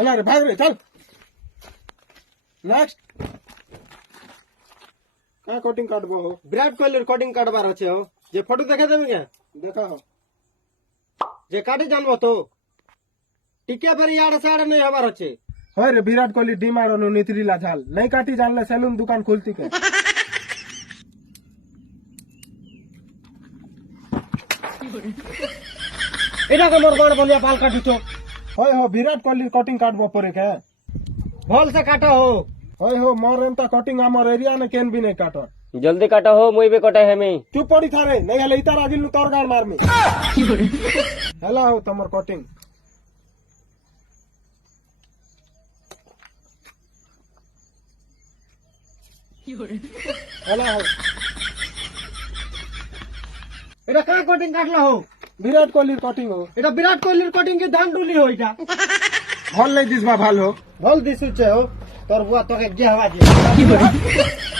चला रे भाग रे चल नेक्स्ट का कटिंग काटबो हो विराट कोहली कटिंग काटबार अच्छे हो जे फोटो देखे देबे क्या देखा हो जे काटे जानबो तो टिके पर यार साड़ नहीं हबार अच्छे होय रे विराट कोहली डिमार नु नितरीला झाल नहीं काटी जानले सैलून दुकान खुलती के एटा के मोर कोन बलिया बाल काटू तो होय हो विराट कोहली कटिंग काटबो परे के भल से काटो हो होय हो मोर एंता कटिंग हमर एरिया ने केन भी नहीं काटो जल्दी काटो हो मुई भी कटे है मैं चुप पड़ी थारे नहीं हले इतार आजिल नु तोर गाल मार में हेला हो तमर कटिंग हेला हो एटा का कटिंग काटला हो विराट कोहली कटिंग हो एटा विराट कोहली कटिंग के धान डुली हो एटा भल नहीं दिसबा भाल हो भल दिसुचे हो तोर बुआ तो के जे हवा जे